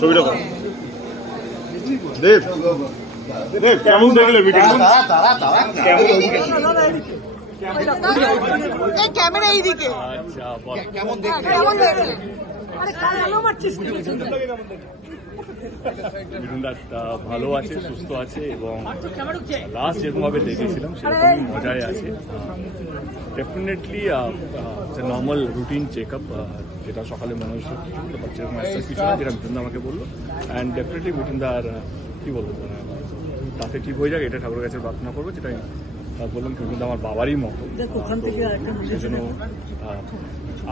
ছবিটা কর দেব দেব কেমন দেখলে ভিডিও এই ক্যামেরা এইদিকে। আচ্ছা কেমন দেখলে? মিঠুনদা আহ, ভালো আছে সুস্থ আছে এবং লাস্ট যেরকমভাবে দেখেছিলাম সেরকমই মজায় আছে। Definitely normal routine check up যেটা সকালে মনে সেরকম একটা কিছু না যেটা মিঠুনদা আমাকে বলল। অ্যান্ড ডেফিনেটলি মিঠুনদা আর আহ, কি বলব তাতে ঠিক হয়ে যাক এটা ঠাকুরের কাছে প্রার্থনা করব যেটা বললাম কি মিঠুনদা আমার বাবারই মতো। সেজন্য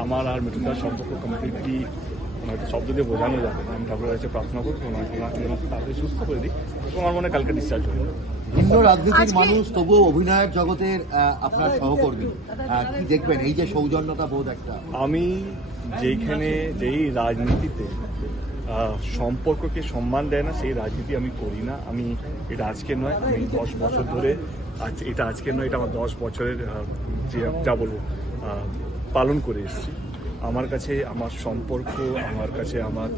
আমার আর মিঠুনদার সম্পর্ক কমপ্লিটলি হয়তো শব্দ দিয়ে বোঝানো যাবে না। আমি ঠাকুরের কাছে প্রার্থনা করব ওনাকে তাড়াতাড়ি সুস্থ করে দিই। আমার মনে হয় কালকে ডিসচার্জ হয়ে যাবে। ভিন্ন রাজনীতির মানুষ তবুও অভিনয়ের জগতের আপনার সহকর্মী। আহ, কি দেখবেন? এই যে সৌজন্যতা বোধ একটা। আমি যেইখানে যেই রাজনীতিতে সম্পর্ককে সম্মান দেয় না, সেই রাজনীতি আমি করি না। আমি এটা আজকে নয়, আমি দশ বছর ধরে আজ এটা আজকে নয়, এটা আমার দশ বছরের যে যা বলব পালন করে এসেছি। আমার কাছে আমার সম্পর্ক, আমার কাছে আমার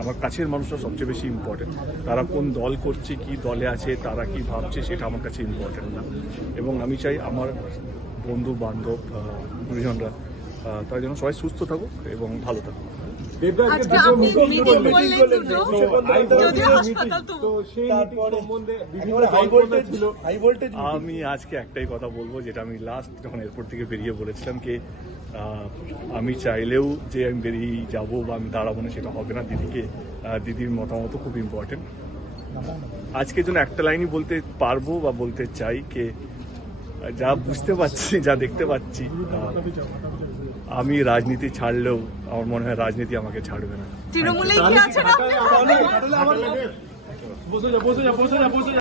আমার কাছের মানুষরা সবচেয়ে বেশি ইম্পর্টেন্ট তারা কোন দল করছে, কি দলে আছে, তারা কি ভাবছে, সেটা আমার কাছে ইম্পর্টেন্ট না। এবং আমি চাই আমার বন্ধু বান্ধব গুরুজনরা তার জন্য সবাই সুস্থ থাকুক এবং ভালো থাকুক। আজকে আপনি মিটিং করলেন। দুটো যদিও হাসপাতাল তো আমি আজকে একটাই কথা বলব যেটা আমি লাস্ট যখন এয়ারপোর্ট থেকে বেরিয়ে বলেছিলাম কি আমি চাইলেও যে আমি বেরিয়ে যাব বা আমি দাঁড়াবো না সেটা হবে না। দিদিকে দিদির মতামত খুব ইম্পর্টেন্ট আজকের জন্য একটা লাইনই বলতে পারব বা বলতে চাই কে যা বুঝতে পারছি যা দেখতে পাচ্ছি আমি রাজনীতি ছাড়লেও আমার মনে হয় রাজনীতি আমাকে ছাড়বে না।